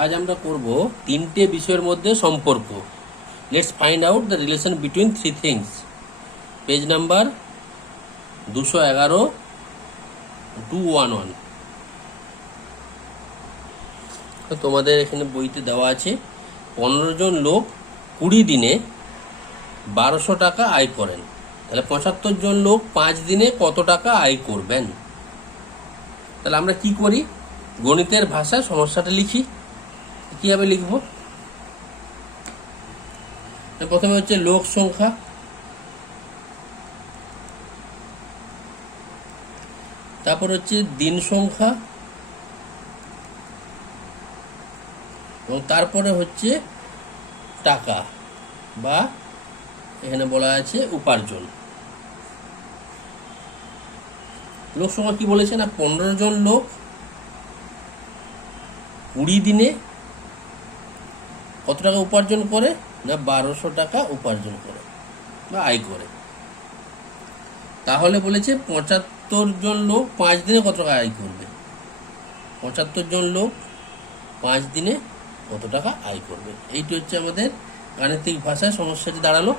আজ আমরা করব তিনটে বিষয়ের মধ্যে সম্পর্ক। Let's find out the relation between three things. Page number 211 211। তোমাদের এখানে বইতে দেওয়া আছে 15 জন লোক 20 দিনে 1200 টাকা আয় করেন, তাহলে 75 জন লোক 5 দিনে কত টাকা আয় করবেন। তাহলে আমরা কি করি, গণিতের ভাষায় সমস্যাটা লিখি। কিভাবে লিখব, প্রথমে হচ্ছে লোক সংখ্যা, তারপর হচ্ছে দিন সংখ্যা, এবং তারপরে হচ্ছে টাকা বা এখানে বলা আছে উপার্জন। লোক সংখ্যা কি বলেছে না, 15 জন লোক 20 দিনে কত টাকা উপার্জন করে না 1200 টাকা উপার্জন করে বা আয় করে। তাহলে বলেছে 75 জন লোক 5 দিনে কত টাকা আয় করবে। 75 জন লোক 5 দিনে কত টাকা আয় করবে, এইটি হচ্ছে আমাদের গাণিতিক ভাষায় সমস্যাটি দাঁড়ালো।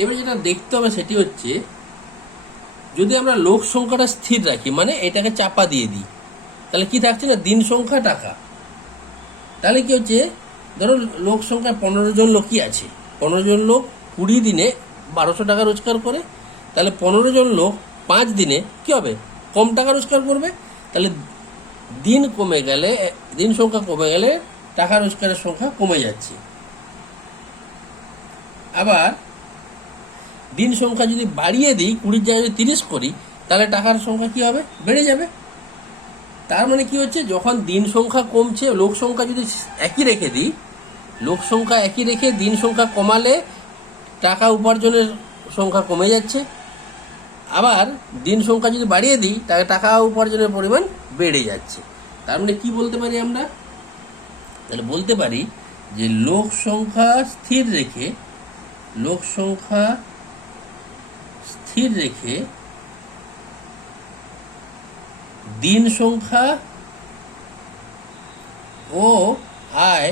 এবার যেটা দেখতে হবে সেটি হচ্ছে, যদি আমরা লোক সংখ্যাটা স্থির রাখি, মানে এটাকে চাপা দিয়ে দিই, তাহলে কি থাকছে না দিন সংখ্যা টাকা। তাহলে কি হচ্ছে, ধরো লোক সংখ্যা 15 জন লোকই আছে, 15 জন লোক 20 দিনে 1200 টাকা রোজগার করে, তাহলে 15 জন লোক 5 দিনে কি হবে, কম টাকা রোজগার করবে। তাহলে দিন কমে গেলে, দিন সংখ্যা কমে গেলে টাকা রোজগারের সংখ্যা কমে যাচ্ছে। আবার দিন সংখ্যা যদি বাড়িয়ে দিই, 20 জায়গায় যদি 30 করি, তাহলে টাকার সংখ্যা কি হবে, বেড়ে যাবে। তার মানে কি হচ্ছে, যখন দিন সংখ্যা কমছে, লোক সংখ্যা যদি একই রেখে দিই, লোক সংখ্যা একই রেখে দিন সংখ্যা কমালে টাকা উপার্জনের সংখ্যা কমে যাচ্ছে। আবার দিন সংখ্যা যদি বাড়িয়ে দিই, তাহলে টাকা উপার্জনের পরিমাণ বেড়ে যাচ্ছে। তার মানে কি বলতে পারি আমরা, তাহলে বলতে পারি যে লোক সংখ্যা স্থির রেখে, লোক সংখ্যা স্থির রেখে দিন সংখ্যা ও আয়,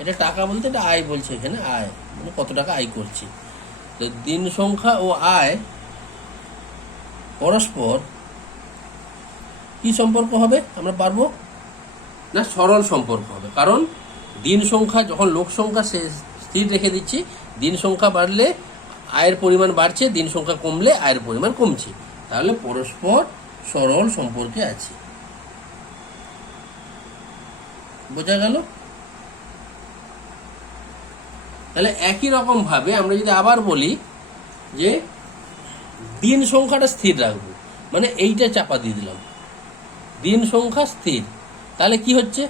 এটা টাকা বলতে এটা আয় বলছে, এখানে আয় মানে কত টাকা আয় করছি। তো দিন সংখ্যা ও আয় পরস্পর কি সম্পর্ক হবে আমরা পারবো না, সরল সম্পর্ক হবে। কারণ দিন সংখ্যা যখন লোক সংখ্যা স্থির রেখে দিচ্ছি, দিন সংখ্যা বাড়লে আয়ের পরিমাণ বাড়ছে, দিন সংখ্যা কমলে আয়ের পরিমাণ কমছে, তাহলে পরস্পর সরল সম্পর্কে আছে। বোঝা গেল? তাহলে একই রকম ভাবে আমরা যদি আবার বলি যে দিন সংখ্যাটা স্থির রাখবো, মানে এইটা চাপা দিয়ে দিলাম, দিন সংখ্যা স্থির, তাহলে কি হচ্ছে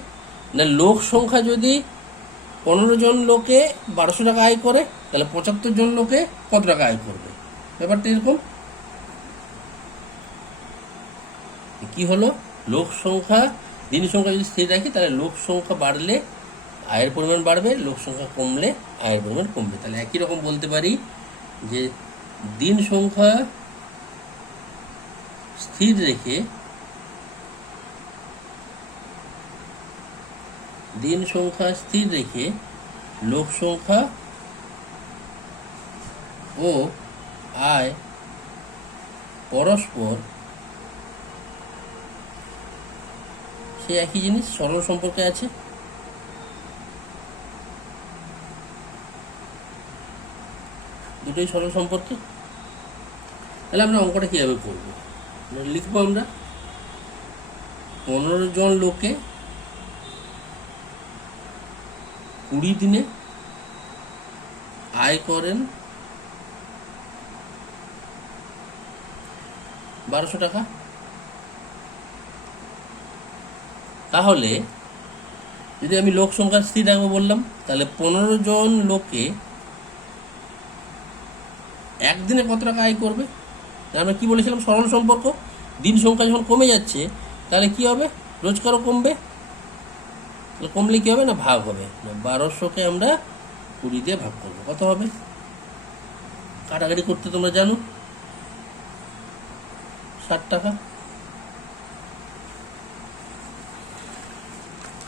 না, লোক সংখ্যা যদি 15 জন লোকে 1200 টাকা আয় করে, তাহলে 75 জন লোকে কত টাকা আয় করবে। ব্যাপারটা এরকম কি হলো, লোক সংখ্যা দিন সংখ্যা যদি স্থির রাখি, তাহলে লোক সংখ্যা বাড়লে আয়ের পরিমাণ বাড়বে, লোক সংখ্যা কমলে আয়ের পরিমাণ কমবে। তাহলে একই রকম বলতে পারি যে দিন সংখ্যা স্থির রেখে, দিন সংখ্যা স্থির রেখে লোক সংখ্যা ও আয় পরস্পর সে একই জিনিস, সরল সম্পর্কে আছে। দুটোই সরল সম্পর্কে। তাহলে আমরা অঙ্কটা কিভাবে করবো, লিখবো আমরা 15 জন লোকে 20 দিনে আয় করেন 1200 টাকা। তাহলে যদি আমি লোক সংখ্যা স্থির রাখবো বললাম, তাহলে 15 জন লোকে একদিনে কত টাকা আয় করবে। আমরা কি বলেছিলাম, সরল সম্পর্ক। দিন সংখ্যা যখন কমে যাচ্ছে, তাহলে কি হবে, রোজগারও কমবে। কমলে কি হবে না, ভাগ হবে না, 1200কে আমরা 20 দিয়ে ভাগ করবো, কত হবে, কাটাকাটি করতে তোমরা জানো, 60 টাকা।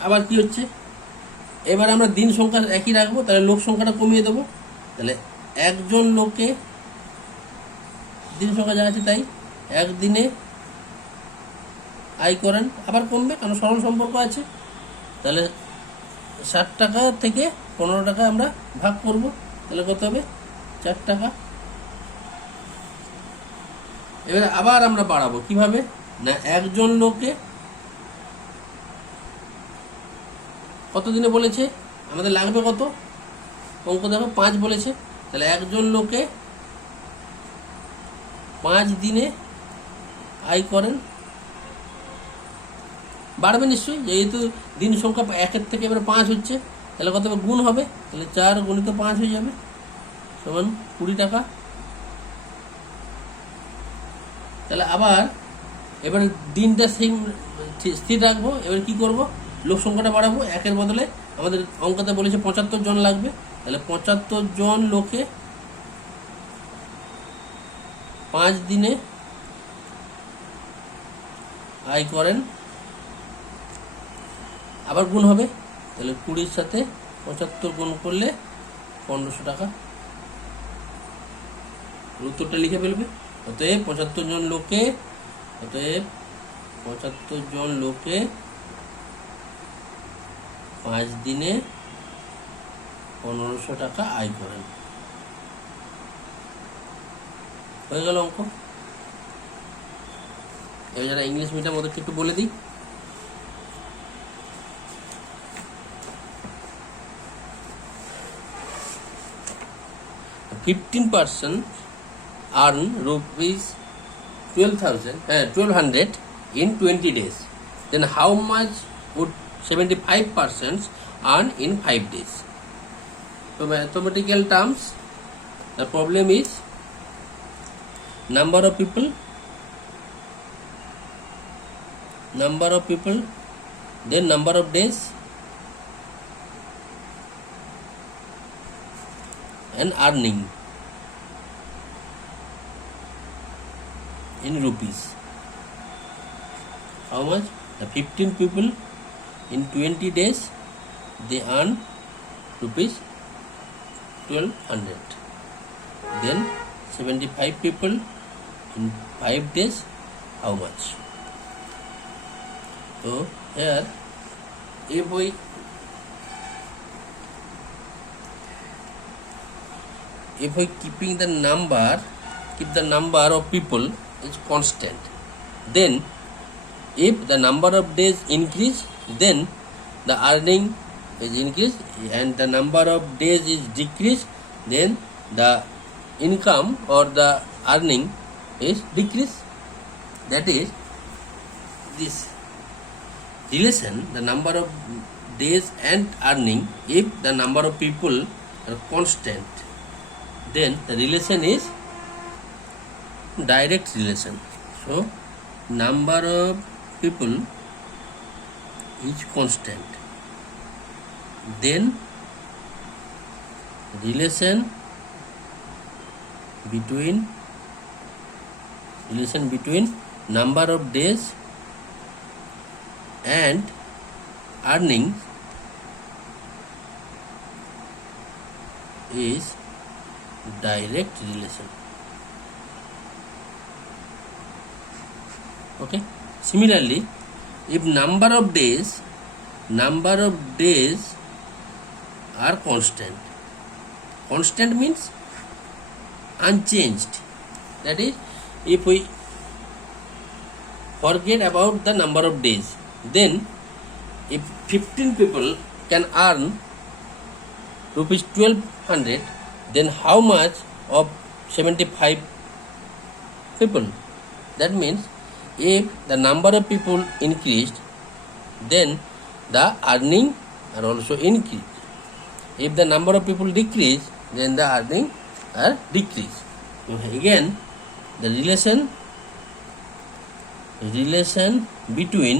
আবার কি হচ্ছে, এবার আমরা দিন সংখ্যা একই রাখবো, তাহলে লোক সংখ্যাটা কমিয়ে দেবো। তাহলে একজন লোকে দিন সংখ্যা যা আছে তাই, একদিনে আয় করেন, আবার কমবে কারণ সরল সম্পর্ক আছে। তাহলে 60 টাকা থেকে 15 টাকা আমরা ভাগ করব, তাহলে কত হবে, 4 টাকা। এবারে আবার আমরা বাড়াবো কিভাবে, না একজন লোকে কত দিনে বলেছে, আমাদের লাগবে কত, অঙ্ক দেখো 5 বলেছে, তাহলে একজন লোকে 5 দিনে আয় করেন, বাড়বে নিশ্চয়ই, যেহেতু দিন সংখ্যা 1 থেকে এবারে 5 হচ্ছে, তাহলে কত হবে, গুণ হবে, তাহলে 4 গুণিত 5 হয়ে যাবে সমান 20 টাকা। তাহলে আবার এবারে দিনটা সেম স্থির রাখবো, এবার কি করব, লোক সংখ্যাটা বাড়াবো, 1-এর বদলে আমাদের অঙ্কতে বলেছে 75 জন লাগবে, তাহলে 75 জন লোকে 5 দিনে আয় করেন, আবার গুণ হবে, তাহলে 20-র সাথে 75 গুণ করলে 1500 টাকা। উত্তরটা লিখে ফেলবে। অতএব 75 জন লোকে, অতএব 75 জন লোকে 5 দিনে 1500 টাকা আয় করেন। হয়ে গেল অঙ্ক। এবার যারা ইংলিশ মিডিয়াম ওদেরকে একটু বলে দিই। "15% earn rupees 1200 in 20 days. Then how much would 75% earn in 5 days?" So mathematical terms, the problem is number of people, then number of days, and earning in rupees. How much? The 15 people in 20 days, they earn rupees 1200. Then 75 people in 5 days, how much? So here, if we keep the number of people is constant, then if the number of days increase, then the earning is increased, and the number of days is decreased, then the income or the earning is decreased. That is this relation, the number of days and earning. If the number of people are constant, then the relation is direct relation. So number of people is constant, then relation between number of days and earning is direct relation. Okay, similarly, if number of days are constant means unchanged. That is, if we forget about the number of days, then if 15 people can earn rupees 1200, then how much of 75 people? That means if the number of people increased, then the earning are also increased. If the number of people decrease, then the earning are decreased. Again, the relation between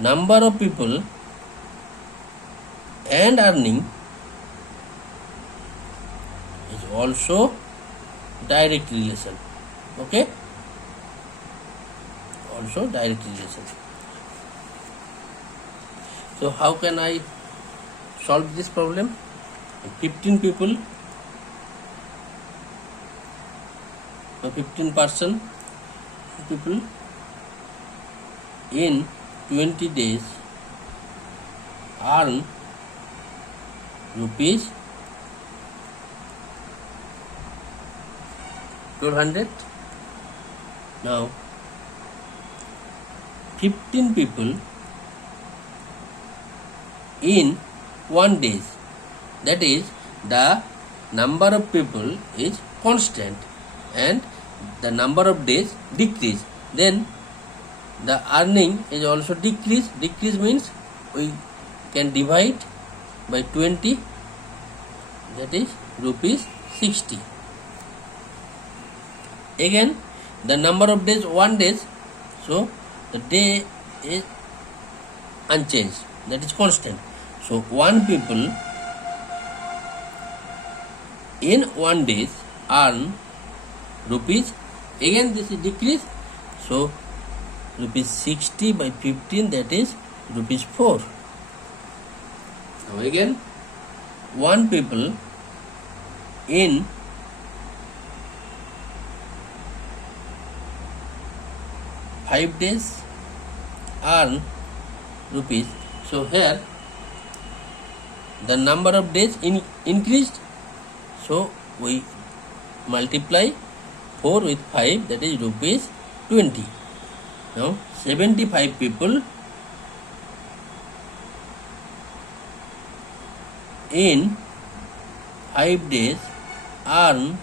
number of people and earning is also direct relation. Okay, also direct relation. So how can I solve this problem? 15 people, 15% people in 20 days earn rupees 1200. Now 15 people in 1 day, that is the number of people is constant and the number of days decrease, then the earning is also decrease. Decrease means we can divide by 20, that is rupees 60. Again the number of days 1 day, so the day is unchanged, that is constant. So 1 people in 1 day earn rupees, again this is decrease, so rupees 60 by 15, that is rupees 4. Now again 1 people in 5 days earn rupees, so here the number of days increased, so we multiply 4 with 5, that is rupees 20. Now 75 people in 5 days earn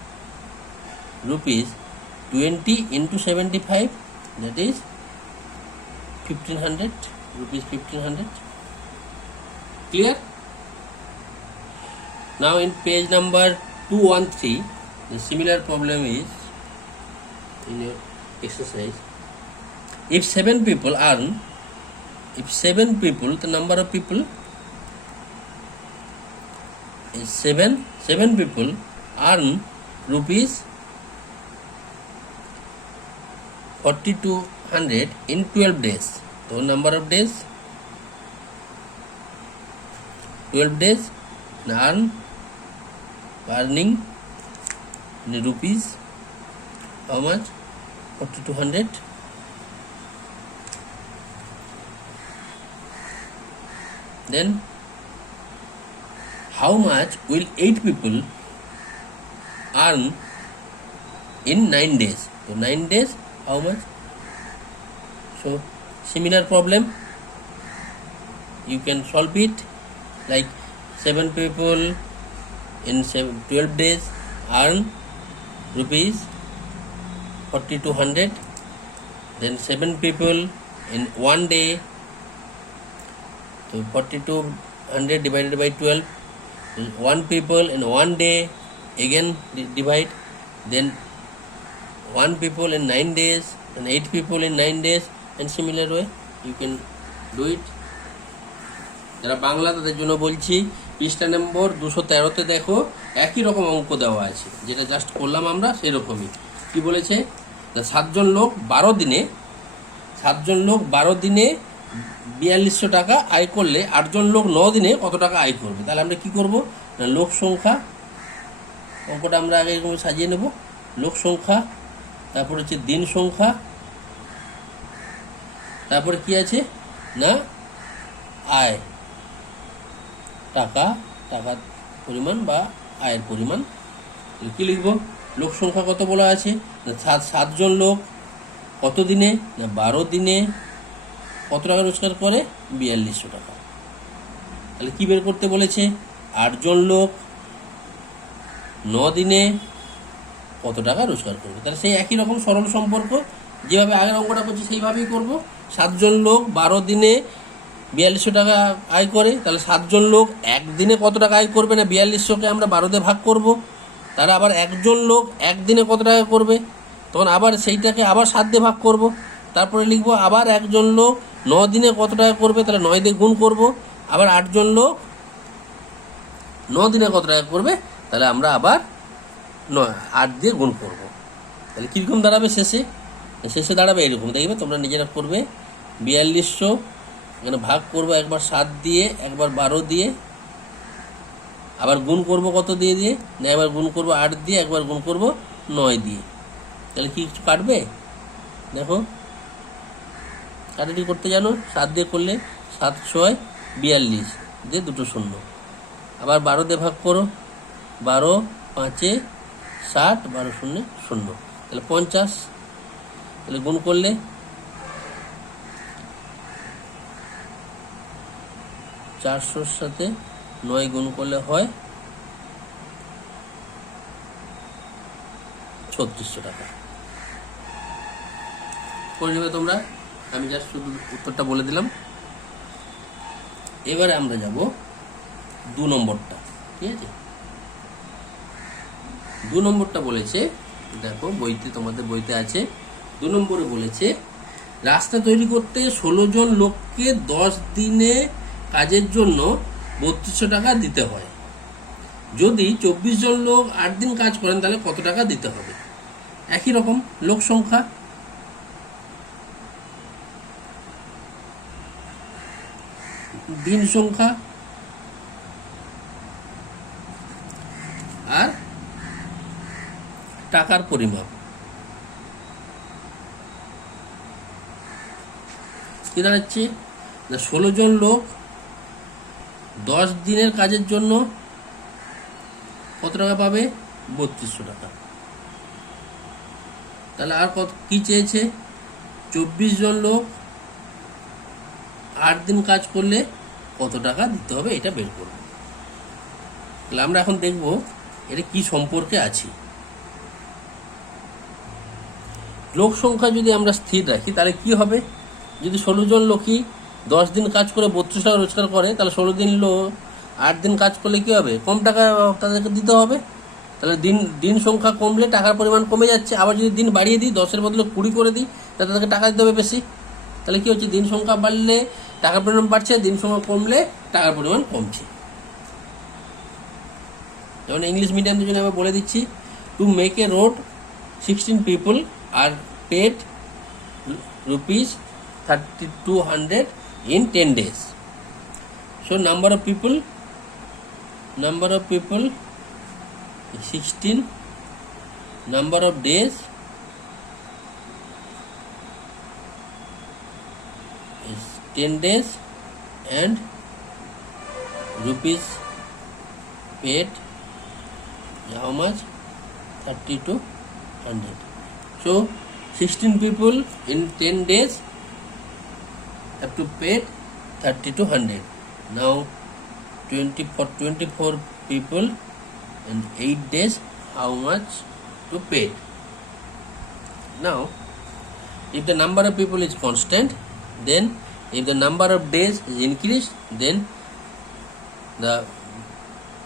rupees 20 into 75, that is 1500, rupees 1500. Clear? Now in page number 213, the similar problem is in your exercise. If 7 people earn, the number of people is 7 people earn rupees 4200 in 12 days. So number of days 12 days, earning in rupees how much? 4200. Then how much will 8 people earn in 9 days? So 9 days how much? So similar problem, you can solve it like 7 people in 12 days earn rupees 4200, then 7 people in 1 day, so 4200 divided by 12, 1 people in 1 day, again divide, then 1 people in 9 days and 8 people in 9 days, and similar way you can do it. যারা বাংলা তাদের জন্য বলছি, পৃষ্ঠা নম্বর 213-তে দেখো একই রকম অঙ্ক দেওয়া আছে, যেটা জাস্ট করলাম আমরা সেরকমই। কি বলেছে? 7 জন লোক 12 দিনে 4200 টাকা আয় করলে 8 জন লোক 9 দিনে কত টাকা আয় করবে? তাহলে আমরা কি করব না, লোক সংখ্যা অঙ্কটা আমরা আগে এরকম সাজিয়ে নেব। লোক সংখ্যা, তারপর হচ্ছে দিন সংখ্যা, তারপরে কি আছে না আয়, টাকা পরিমাণ বা আয়ের পরিমাণ। কি লিখব? লোক সংখ্যা কত বলা আছে? 7 জন লোক কত দিনে না 12 দিনে কত টাকা রোজগার করে? 4200 টাকা। তাহলে কি বের করতে বলেছে? 8 জন লোক 9 দিনে কত টাকা রোজগার করবে। তাহলে সেই একই রকম সরল সম্পর্ক, যেভাবে আগের অঙ্কটা করছি সেইভাবেই করব। 7 জন লোক 12 দিনে 4200 টাকা আয় করে, তাহলে 7 জন লোক একদিনে কত টাকা আয় করবে না 4200কে আমরা 12 দিয়ে ভাগ করব। তাহলে আবার 1 জন লোক একদিনে কত টাকা করবে, তখন আবার সেইটাকে আবার 7 দিয়ে ভাগ করব। তারপরে লিখব আবার 1 জন লোক 9 দিনে কত টাকা করবে, তাহলে 9 দিয়ে গুণ করব। আবার 8 জন লোক 9 দিনে কত টাকা করবে, তাহলে আমরা আবার 8 দিয়ে গুণ করব। তাহলে কীরকম দাঁড়াবে? শেষে দাঁড়াবে এরকম, দেখবে তোমরা নিজেরা করবে। 4200 এখানে ভাগ করব একবার 7 দিয়ে, একবার 12 দিয়ে, আবার গুণ করব কত দিয়ে দিয়ে না, একবার গুণ করব 8 দিয়ে, একবার গুণ করব 9 দিয়ে। তাহলে কি কিছু কাটবে? দেখো কাটাটি করতে জানো, 7 দিয়ে করলে 7 6 42 দিয়ে দুটো শূন্য, আবার 12 দিয়ে ভাগ করো, 12 5 60, 12 শূন্য 0, তাহলে 50। তাহলে গুণ করলে 400 সাথে 9 গুণ করলে হয় 3600 টাকা। করে নেবে তোমরা, আমি জাস্ট শুধু উত্তরটা বলে দিলাম। এবারে আমরা যাব 2 নম্বরটা, ঠিক আছে? 2 নম্বরটা বলেছে, দেখো বইতে, তোমাদের বইতে আছে, 2 নম্বরে বলেছে রাস্তা তৈরি করতে 16 জন লোককে 10 দিনে কাজের জন্য 3200 টাকা দিতে হয়। যদি 24 জন লোক 8 দিন কাজ করেন তাহলে কত টাকা দিতে হবে? একই রকম লোক সংখ্যা, দিন সংখ্যা আর টাকার পরিমাপ। কি দাঁড়াচ্ছে না, 16 জন লোক 10 দিনের কাজের জন্য কত টাকা পাবে? 3200 টাকা। তাহলে আর কত কি চেয়েছে? 24 জন লোক 8 দিন কাজ করলে কত টাকা দিতে হবে, এটা বের করব। তাহলে আমরা এখন দেখব এটা কি সম্পর্কে আছে। লোক সংখ্যা যদি আমরা স্থির রাখি তাহলে কি হবে? যদি 16 জন লোকই 10 দিন কাজ করে 32 টাকা রোজগার করে, তাহলে 16 দিন লোক 8 দিন কাজ করলে কি হবে? কম টাকা তাদেরকে দিতে হবে। তাহলে দিন সংখ্যা কমলে টাকার পরিমাণ কমে যাচ্ছে। আবার যদি দিন বাড়িয়ে দিই, 10-এর বদলে 20 করে দিই, তাহলে তাদেরকে টাকা দিতে হবে বেশি। তাহলে কি হচ্ছে? দিন সংখ্যা বাড়লে টাকার পরিমাণ বাড়ছে, দিন সংখ্যা কমলে টাকার পরিমাণ কমছে। যেমন ইংলিশ মিডিয়ামের জন্য আমরা বলে দিচ্ছি, to make a road 16 people are paid ₹3200 in 10 days. So number of people 16, number of days is 10 days, and rupees paid how much? 3200. So 16 people in 10 days have to pay 3200. Now 24 people in 8 days, how much to pay? Now if the number of people is constant, then if the number of days is increased, then the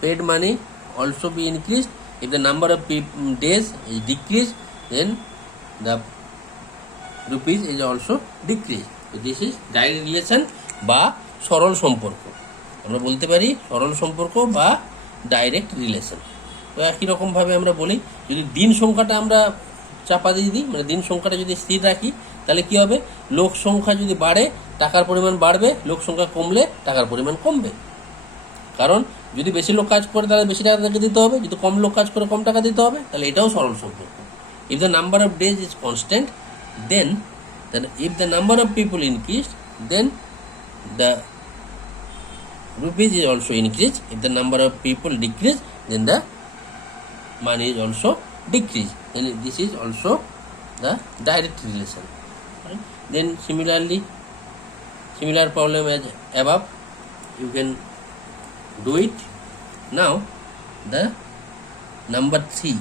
paid money also be increased. If the number of days is decreased, then the rupees is also decreased. So this is direct relation বা সরল সম্পর্ক, আমরা বলতে পারি সরল সম্পর্ক বা direct relation. তো একই রকমভাবে আমরা বলি, যদি দিন সংখ্যাটা আমরা চাপা দিয়ে দিই, মানে দিন সংখ্যাটা যদি স্থির রাখি, তাহলে কি হবে? লোক সংখ্যা যদি বাড়ে টাকার পরিমাণ বাড়বে, লোক সংখ্যা কমলে টাকার পরিমাণ কমবে। কারণ যদি বেশি লোক কাজ করে তাহলে বেশি টাকা তাদেরকে দিতে হবে, যদি কম লোক কাজ করে কম টাকা দিতে হবে। তাহলে এটাও সরল সম্পর্ক। If the number of days is constant, then if the number of people increased, then the rupees is also increased. If the number of people decrease, then the money is also decreased. And this is also the direct relation. Right? Then similar problem as above, you can do it. Now the number 3,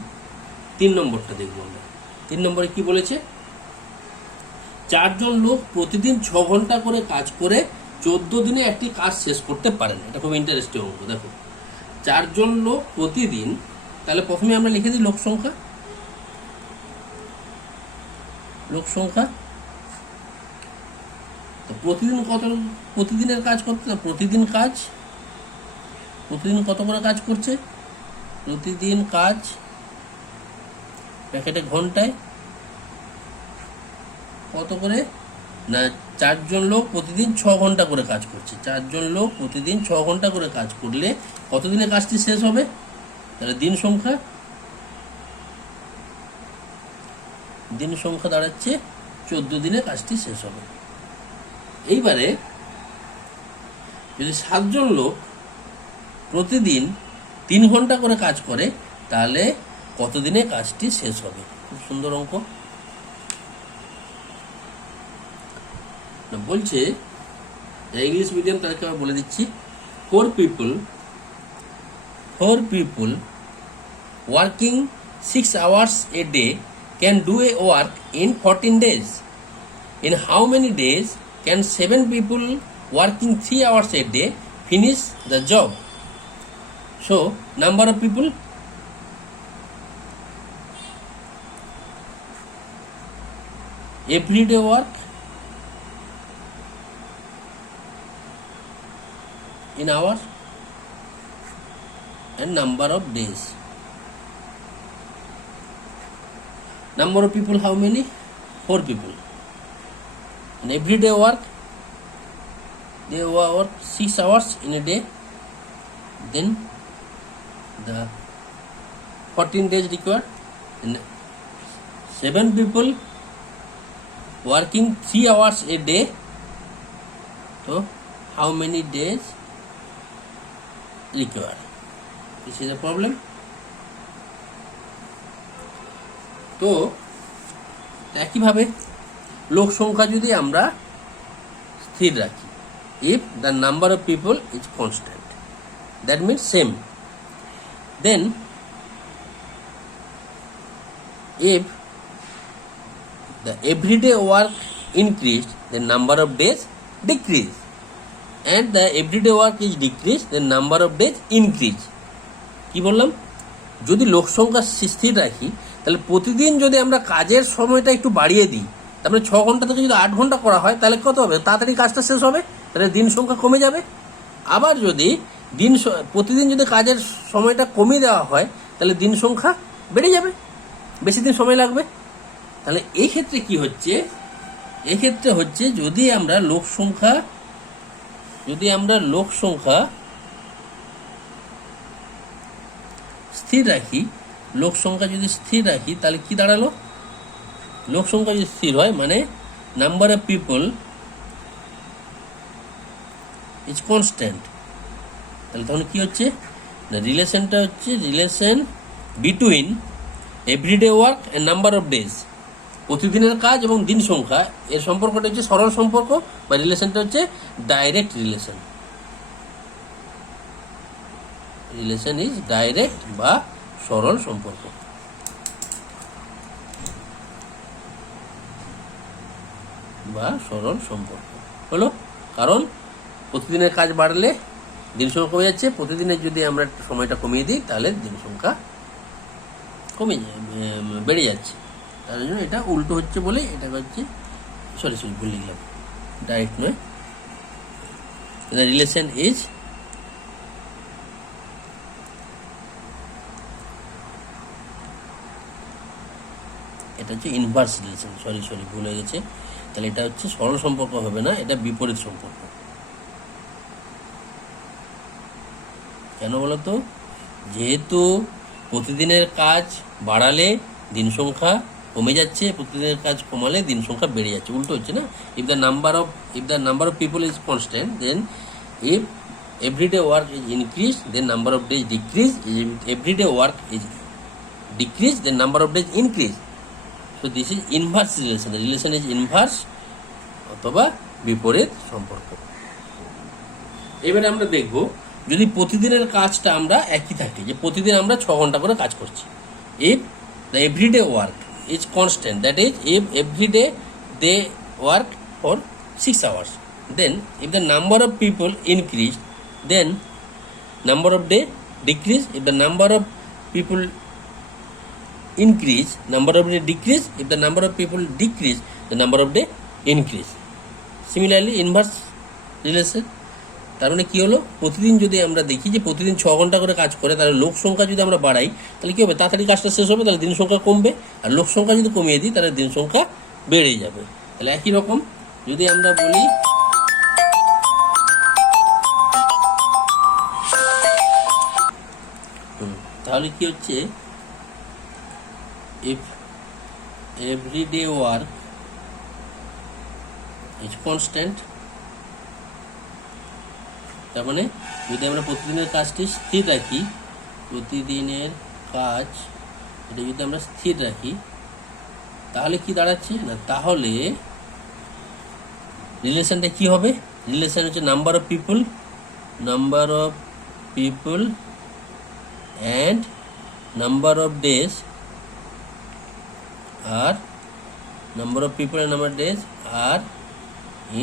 3 নম্বরটা দেখব আমরা। 3 নম্বরে কি বলেছে? 4 জন লোক প্রতিদিন 6 ঘন্টা করে কাজ করে 14 দিনে একটি কাজ শেষ করতে পারেন। এটা খুব ইন্টারেস্টিং অঙ্ক। দেখো 4 জন লোক প্রতিদিন, তাহলে প্রথমে আমরা লিখে দিই লোক সংখ্যা। তো প্রতিদিনের কাজ করতে, প্রতিদিন কত করে কাজ করছে? প্রতিদিন কাজ প্যাকেটে ঘন্টায় কত করে? না 4 জন লোক প্রতিদিন 6 ঘন্টা করে কাজ করছে। 4 জন লোক প্রতিদিন 6 ঘন্টা করে কাজ করলে কতদিনে কাজটি শেষ হবে? তাহলে দিন সংখ্যা দাঁড়াচ্ছে 14 দিনে কাজটি শেষ হবে। এইবারে যদি 7 জন লোক প্রতিদিন 3 ঘন্টা করে কাজ করে তাহলে কতদিনে কাজটি শেষ হবে? খুব সুন্দর অঙ্ক। বলছে ইংলিশ মিডিয়াম, তাদেরকে আমি বলে দিচ্ছি। 4 people working 6 hours a day can do a work in 14 days. In how many days can 7 people working 3 hours a day finish the job? So, number of people, everyday work in hours, and number of days. Number of people, how many? 4 people. And everyday work, they work 6 hours in a day. Then the 14 days required. And 7 people working 3 hours a day. So how many days required? This is a problem. তো একইভাবে লোক সংখ্যা যদি আমরা স্থির রাখি, if the number of people is constant, that means same, then if the everyday work increased, the number of days decrease, and the everyday work is decreased, the number of days increase. কি বললাম? যদি লোক সংখ্যা স্থির রাখি তাহলে প্রতিদিন যদি আমরা কাজের সময়টা একটু বাড়িয়ে দিই, তারপরে 6 ঘন্টা থেকে যদি 8 ঘন্টা করা হয় তাহলে কত হবে? তাড়াতাড়ি কাজটা শেষ হবে, তাহলে দিন সংখ্যা কমে যাবে। আবার যদি প্রতিদিন যদি কাজের সময়টা কমিয়ে দেওয়া হয় তাহলে দিন সংখ্যা বেড়ে যাবে, বেশি দিন সময় লাগবে। তাহলে এই ক্ষেত্রে কি হচ্ছে? এক্ষেত্রে হচ্ছে যদি আমরা লোক সংখ্যা স্থির রাখি, লোক সংখ্যা যদি স্থির রাখি তাহলে কি দাঁড়ালো? লোক সংখ্যা যদি স্থির হয় মানে number of people is constant, তাহলে তখন কি হচ্ছে? না রিলেশনটা হচ্ছে relation between everyday work and number of days. প্রতিদিনের কাজ এবং দিন সংখ্যা, এর সম্পর্কটা হচ্ছে সরল সম্পর্ক, বা রিলেশনটা হচ্ছে direct relation. Relation is direct বা সরল সম্পর্ক। হলো, কারণ প্রতিদিনের কাজ বাড়লে দিন সংখ্যা কমে যাচ্ছে, প্রতিদিনের যদি আমরা সময়টা কমিয়ে দিই তাহলে দিন সংখ্যা বেড়ে যাচ্ছে। তার জন্য এটা উল্টো হচ্ছে বলে এটা হচ্ছে সরি ভুল লিখলাম, ডাইরেক্ট নয়। দ্য রিলেশন ইজ এটা হচ্ছে ইনভার্স রিলেশন, সরি ভুল হয়ে গেছে। তাহলে এটা হচ্ছে সরল সম্পর্ক হবে না, এটা বিপরীত সম্পর্ক। কেন বলতো? যেহেতু প্রতিদিনের কাজ বাড়ালে দিন সংখ্যা কমে যাচ্ছে, প্রতিদিনের কাজ কমালে দিন সংখ্যা বেড়ে যাচ্ছে, উল্টো হচ্ছে না। If the number of people is constant, then if everyday work is increase, then number of days decrease. Everyday work is decrease, then number of days increase. So this is inverse relation. The relation is inverse অথবা বিপরীত সম্পর্ক। এবারে আমরা দেখব যদি প্রতিদিনের কাজটা আমরা একই থাকে, যে প্রতিদিন আমরা 6 ঘন্টা করে কাজ করছি। If the everyday work is constant, that is if everyday they work for 6 hours, then if the number of people increase, then number of day decrease. If the number of people increase, number of day decrease. If the number of people decrease, the number of day increase. Similarly inverse relation, তার মানে কি হলো? প্রতিদিন যদি আমরা দেখি যে প্রতিদিন 6 ঘন্টা করে কাজ করে, তাহলে লোক সংখ্যা যদি আমরা বাড়াই তাহলে কি হবে? তাড়াতাড়ি কাজটা শেষ হবে, তাহলে দিন সংখ্যা কমবে। আর লোক সংখ্যা যদি কমিয়ে দিই তাহলে দিন সংখ্যা বেড়ে যাবে। তাহলে একই রকম যদি আমরা বলি তাহলে কি হচ্ছে, if everyday work is constant, তার মানে যদি আমরা প্রতিদিনের কাজটি স্থির রাখি, প্রতিদিনের কাজ এটা যদি আমরা স্থির রাখি, তাহলে কি দাঁড়াচ্ছে না, তাহলে রিলেশনটা কি হবে, রিলেশন হচ্ছে number of people and number of days are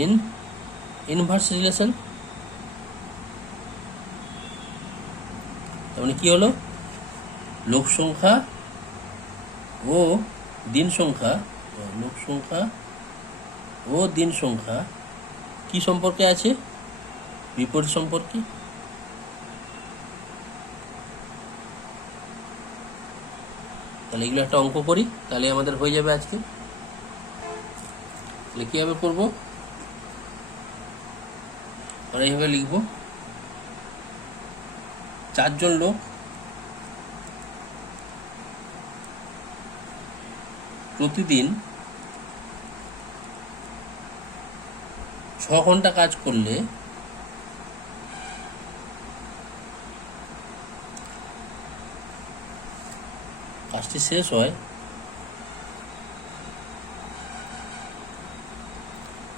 in inverse relation. তার মানে কি হলো, লোক সংখ্যা ও দিন সংখ্যা কি সম্পর্কে আছে, বিপরীত সম্পর্কে। তাহলে এগুলো একটা অঙ্ক করি, তাহলে আমাদের হয়ে যাবে আজকে। তাহলে কীভাবে করবো, আমরা এইভাবে লিখব, 4 জন লোক প্রতিদিন 6 ঘন্টা কাজ করলে কাজটি শেষ হয়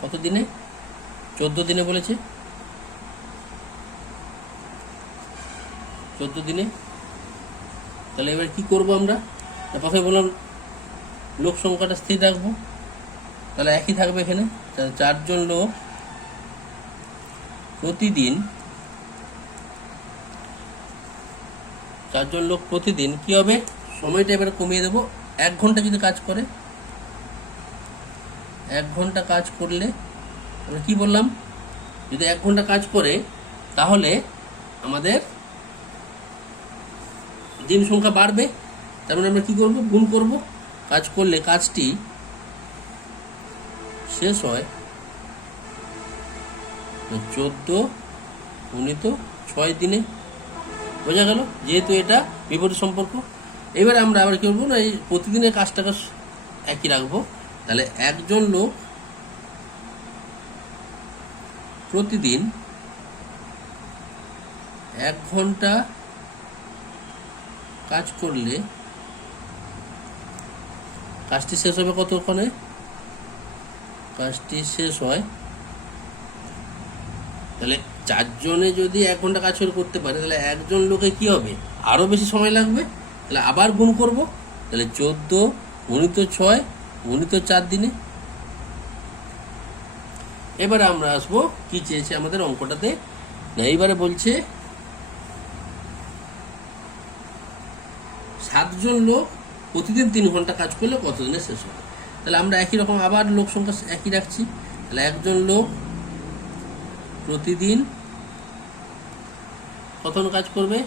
কত দিনে, 14 দিনে বলেছে, 14 দিনে। তাহলে এবার কি করব আমরা, প্রথমে বললাম লোক সংখ্যাটা স্থির রাখবো, তাহলে একই থাকবে এখানে, 4 জন লোক প্রতিদিন কি হবে, সময়টা এবার কমিয়ে দেবো, 1 ঘন্টা যদি কাজ করে, 1 ঘন্টা কাজ করলে আমরা কি বললাম, যদি 1 ঘন্টা কাজ করে তাহলে আমাদের দিন সংখ্যা বাড়বে। তার মানে আমরা কি করব, গুণ করব, কাজ করলে কাজটি শেষ হয় 14×6 দিনে। বোঝা গেল, যেহেতু এটা বিপরীত সম্পর্ক। এবারে আমরা আবার কি করবো না, এই প্রতিদিনের কাজটাকে একই রাখবো। তাহলে 1 জন লোক প্রতিদিন 1 ঘন্টা কাজ করলে কাজটি শেষ হবে কতক্ষণে, কাজটি শেষ হয়, তাহলে 4 জনে যদি 1 ঘন্টা কাজ করতে পারে, তাহলে 1 জন লোকে কি হবে, আরো বেশি সময় লাগবে। তাহলে আবার গুণ করব, তাহলে 14×6×4 দিনে। এবারে আমরা আসবো কি চেয়েছে আমাদের অঙ্কটাতে, এইবারে বলছে 7 জন লোক প্রতিদিন 3 ঘন্টা কাজ করলে কতদিনে শেষ হবে। তাহলে আমরা একই রকম আবার লোক সংখ্যা একই রাখছি, তাহলে 1 জন লোক প্রতিদিন কতক্ষণ কাজ করবে,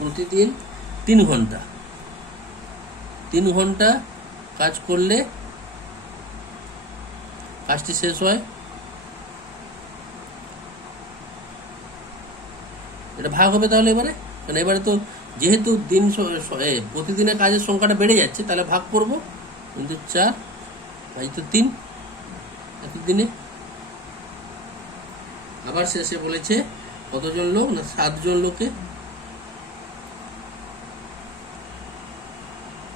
প্রতিদিন 3 ঘন্টা, 3 ঘন্টা কাজ করলে কাজটি শেষ হয়, এটা ভাগ হবে। তাহলে এবারে কারণ এবারে তো যেহেতু প্রতিদিনের কাজের সংখ্যাটা বেড়ে যাচ্ছে, তাহলে ভাগ করব, কিন্তু 4/3 দিনে। আবার শেষে বলেছে কতজন লোক না, 7 জন লোকে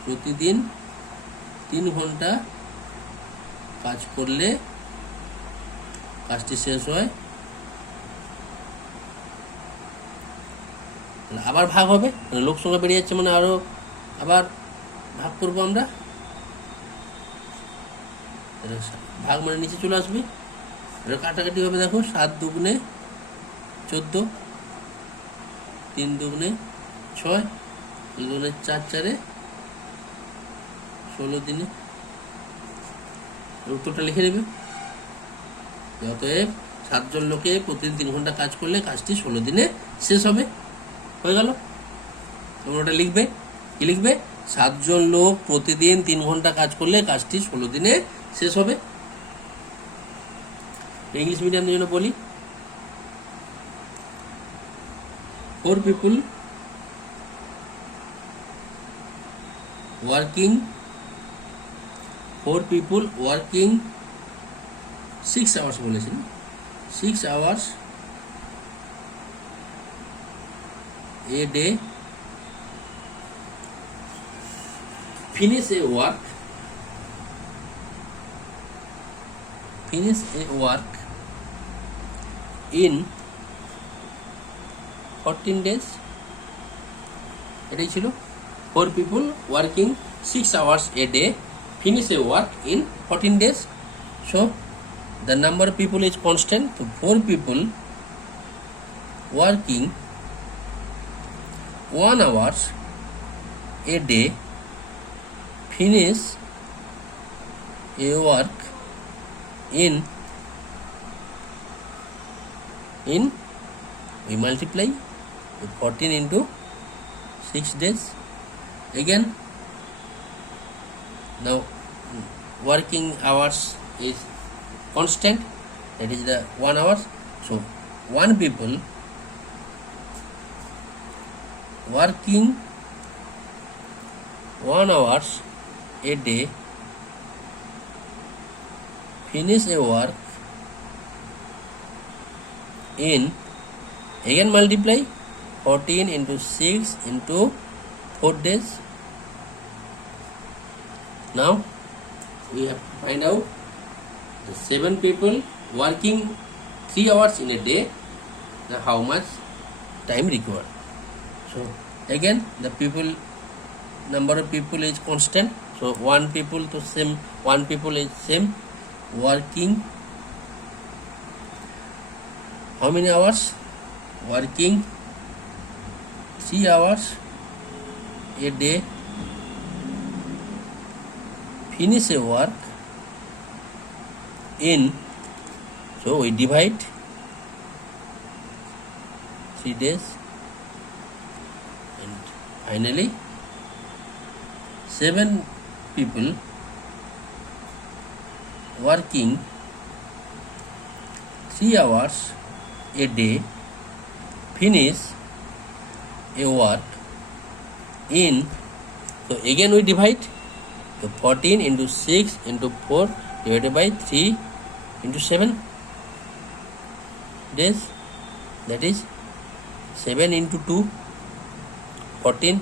প্রতিদিন 3 ঘন্টা কাজ করলে কাজটি শেষ হয়, আবার ভাগ হবে, লোক সংখ্যা বেড়ে যাচ্ছে মানে আরো আবার ভাগ করব আমরা, ভাগ মানে নিচে চলে আসবে, এটা কাটাকাটি হবে। দেখো 7 দুগুণে 14, 3 দুগুণে 6, 2 দুগুণে 4, 4 16 দিনে। উত্তরটা লিখে নেবে, অতএব 7 জন লোকে প্রতিদিন 3 ঘন্টা কাজ করলে কাজটি 16 দিনে শেষ হবে। হয়ে গেল, তোমরা ওটা লিখবে, কি লিখবে, 7 জন লোক প্রতিদিন 3 ঘন্টা কাজ করলে কাজটি 16 দিনে শেষ হবে। ইংলিশ মিডিয়ামের জন্য বলি, 4 people working 6 hours বলেছেন, 6 hours a day, finish a work in 14 days. এটাই ছিল 4 people working 6 hours a day, finish a work in 14 days. So the number of people is constant. So 4 people working 1 hours a day, finish a work in we multiply 14 into 6 days. Again, now working hours is constant, that is the 1 hour. So 1 people working 1 hours a day, finish a work in, again multiply 14 into 6 into 4 days. Now we have to find out the 7 people working 3 hours in a day, the how much time required. So again the people, number of people is constant, so 1 people to same, 1 people is same, working how many hours, working 3 hours a day, finish a work in, so we divide 3 days, and finally 7 people working 3 hours a day, finish a work in, so again we divide, so 14 into 6 into 4 divided by 3 into 7 days, that is 7 into 2 14,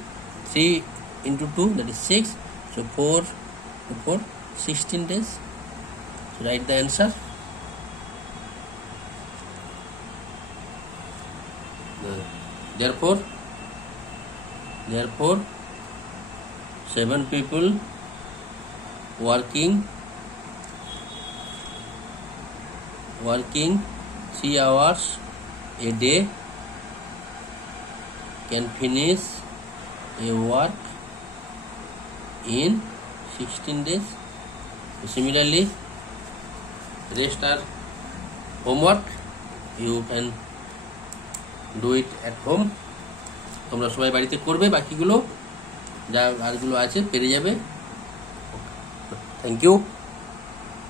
3 into 2 that is 6, so 4 to 4 16 days. So write the answer. Therefore 7 people working 3 hours a day can finish a work in 16 days. So similarly, rest are homework, you can do it at home. তোমরা সবাই বাড়িতে করবে, বাকিগুলো যা আরগুলো আছে পেরে যাবে। Thank you.